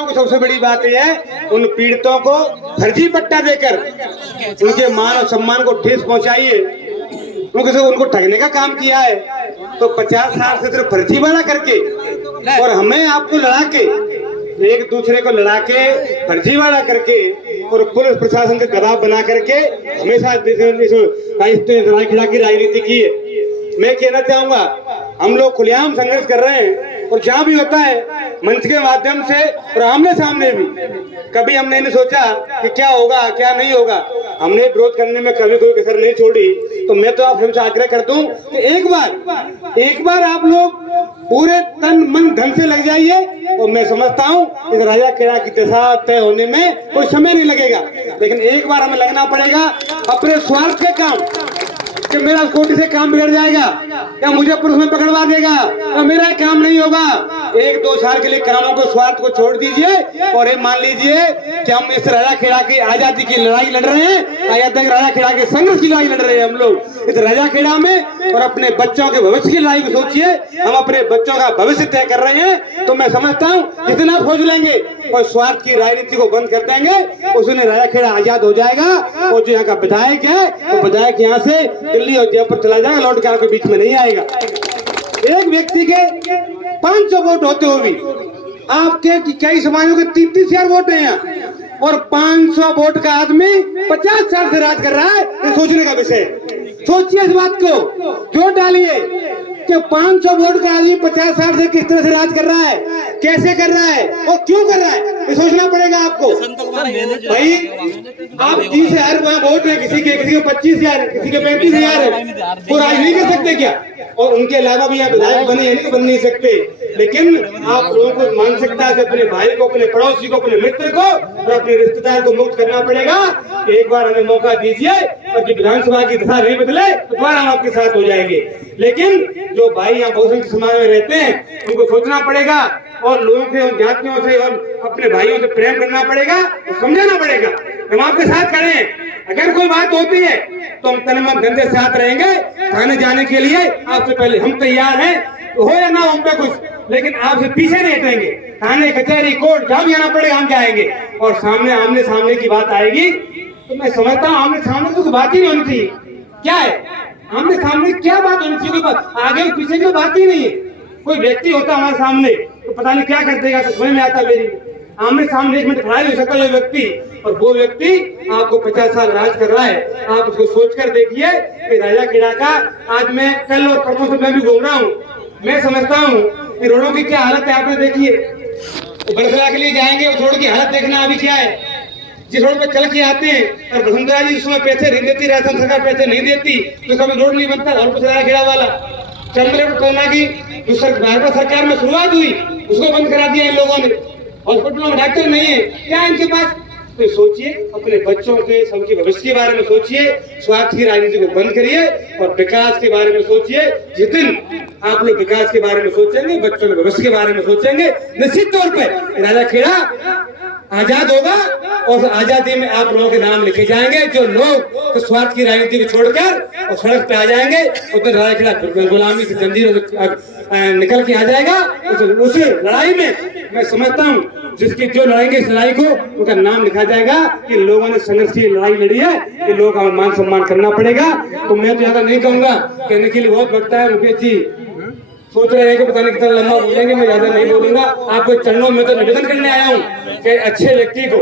पीड़ितों को सबसे बड़ी बात यह है, उन पीड़ितों को फर्जी पट्टा देकर उनके मान और सम्मान को ठेस पहुंचाइए, क्योंकि उनको ठगने का काम किया है। तो 50 साल से सिर्फ फर्जी वाला करके और हमें आपको लड़ा के, एक दूसरे को लड़ा के, फर्जी वाला करके और पुलिस प्रशासन के दबाव बना करके हमेशा लड़ाई खिड़ा की राजनीति की है। मैं कहना चाहूंगा, हम लोग खुलेआम संघर्ष कर रहे हैं और जहां भी होता है मंच के माध्यम से और आमने सामने भी, कभी हमने नहीं सोचा कि क्या होगा क्या नहीं होगा। हमने विरोध करने में कभी कोई कसर नहीं छोड़ी। तो मैं तो आप सबसे आग्रह करता हूँ कि एक बार आप लोग पूरे तन मन धन से लग जाइए और मैं समझता हूँ इस राजा खेड़ा की दशा तय होने में कोई समय नहीं लगेगा। लेकिन एक बार हमें लगना पड़ेगा अपने स्वार्थ के काम, कि मेरा कोर्ट से काम बिगड़ जाएगा या मुझे पुलिस में पकड़वा देगा या मेरा काम नहीं होगा। 1-2 साल के लिए कामों को, स्वार्थ को छोड़ दीजिए और ये मान लीजिए कि हम इस राजा खेड़ा की आजादी की लड़ाई लड़ रहे हैं, आजादी राजा खेड़ा के संघर्ष की लड़ाई लड़ रहे हैं हम लोग इस राजा खेड़ा में। और अपने बच्चों के भविष्य की लड़ाई को सोचिए, हम अपने बच्चों का भविष्य तय कर रहे हैं। तो मैं समझता हूँ जितना खोज लेंगे और स्वार्थ की राजनीति को बंद कर देंगे, उसने राजा खेड़ा आजाद हो जाएगा। और जो यहाँ का विधायक है वो विधायक यहाँ से दिल्ली और जयपुर चला जाएगा, लौट के आपके बीच में नहीं आएगा। एक व्यक्ति के 500 वोट होते हुए भी आपके कई समाजों के 33,000 वोट हैं यहाँ, और 500 वोट का आदमी 50 साल से राज कर रहा है। ये सोचने का विषय, सोचिए इस बात को, जोर डालिए कि 500 वोट का आदमी 50 साल से किस तरह से राज कर रहा है, कैसे कर रहा है और क्यों कर रहा है, ये सोचना पड़ेगा आपको। भाई आप 30,000 वोट है, किसी के 25,000 किसी के 35,000 है, वो राज नहीं कर सकते क्या? और उनके अलावा भी आप विधायक बने या नहीं बन नहीं सकते। लेकिन आप लोगों को मानसिकता से अपने भाई को, अपने पड़ोसी को, अपने मित्र को और अपने रिश्तेदार को मुक्त करना पड़ेगा। एक बार हमें मौका दीजिए और जब विधानसभा की दशा नहीं बदले तो दोबारा हम आपके साथ हो जाएंगे। लेकिन जो भाई यहाँ बहुसंख्य समाज में रहते हैं उनको सोचना पड़ेगा और लोगों से और जातियों से और अपने भाइयों से प्रेम करना पड़ेगा, तो समझाना पड़ेगा हम आपके साथ खड़े हैं। अगर कोई बात होती है तो हम तन मन धन से साथ रहेंगे। थाने जाने के लिए आपसे पहले हम तैयार हैं, तो हो या ना हो हम पे कुछ, लेकिन आपसे पीछे नहीं हटेंगे। थाने, कचहरी, कोर्ट जहाँ भी आना पड़ेगा हम जाएंगे। और सामने आमने सामने की बात आएगी तो मैं समझता हूँ आमने सामने तो बात ही नहीं होनी चाहिए। क्या है आमने सामने, क्या बात होनी चाहिए? कोई बात आगे और पीछे की बात ही नहीं है। कोई व्यक्ति होता हमारे सामने तो पता नहीं क्या कर देगा, तो समझ में आता मेरी। आमने सामने 1 मिनट खड़ा नहीं हो सकता जो व्यक्ति, और वो व्यक्ति आपको 50 साल राज कर रहा है। आप उसको सोचकर देखिए कि राजा खेड़ा का आज मैं कल और परसों से मैं भी घूम रहा हूँ, मैं समझता हूँ कि रोडों की क्या हालत है। आपने देखिए बरसला के लिए जाएंगे, उस रोड की हालत देखना अभी क्या है। जिस रोड पर चल के आते हैं और वसुंधरा जी उसमें पैसे नहीं देती, राशन सरकार पैसे नहीं देती, तो कभी रोड नहीं बनता। और कुछ राजा खेड़ा वाला चंद्रलेट कोरोना की जो भाजपा सरकार में शुरुआत हुई उसको बंद करा दिया इन लोगों ने। हॉस्पिटलों में डॉक्टर नहीं है, क्या इनके पास? तो सोचिए, अपने बच्चों के सबके भविष्य के बारे में सोचिए, स्वार्थ की राजनीति को बंद करिए और विकास के बारे में सोचिए। जिस दिन आप लोग विकास के बारे में सोचेंगे, बच्चों के भविष्य के बारे में सोचेंगे, निश्चित तौर पर राजा खेड़ा आजाद होगा और आजादी में आप लोगों के नाम लिखे जाएंगे। जो लोग तो स्वार्थ की राजनीति को छोड़कर और सड़क पे आ जाएंगे, उधर राजा खेड़ा गुलामी की जंजीरों निकल के आ जाएगा। उस लड़ाई में मैं समझता हूँ जिसकी जो लड़ाएंगे इस लड़ाई को, उनका नाम लिखा जाएगा कि लोगों ने संघर्ष की लड़ाई लड़ी है, कि लोगों का मान सम्मान करना पड़ेगा। तो मैं तो ज्यादा नहीं कहूंगा, कहने के लिए बहुत वक्त है। मुकेश जी सोच रहे हैं कि पता नहीं कितना लंबा बोलेंगे, मैं ज्यादा नहीं बोलूंगा। आपको चरणों में तो निवेदन करने आया हूँ कि अच्छे व्यक्ति को,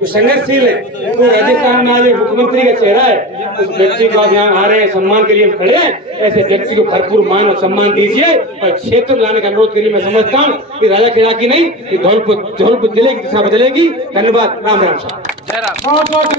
जो संघर्षशील है, वो राजस्थान में आज मुख्यमंत्री का चेहरा है, उस व्यक्ति को आप यहाँ आ रहे हैं, सम्मान के लिए हम खड़े हैं। ऐसे व्यक्ति को भरपूर मान और सम्मान दीजिए और क्षेत्र लाने का अनुरोध के लिए मैं समझता हूँ कि राजा खेड़ा की नहीं, धौलपुर जिले की दिशा बदलेगी। धन्यवाद। राम राम साहब।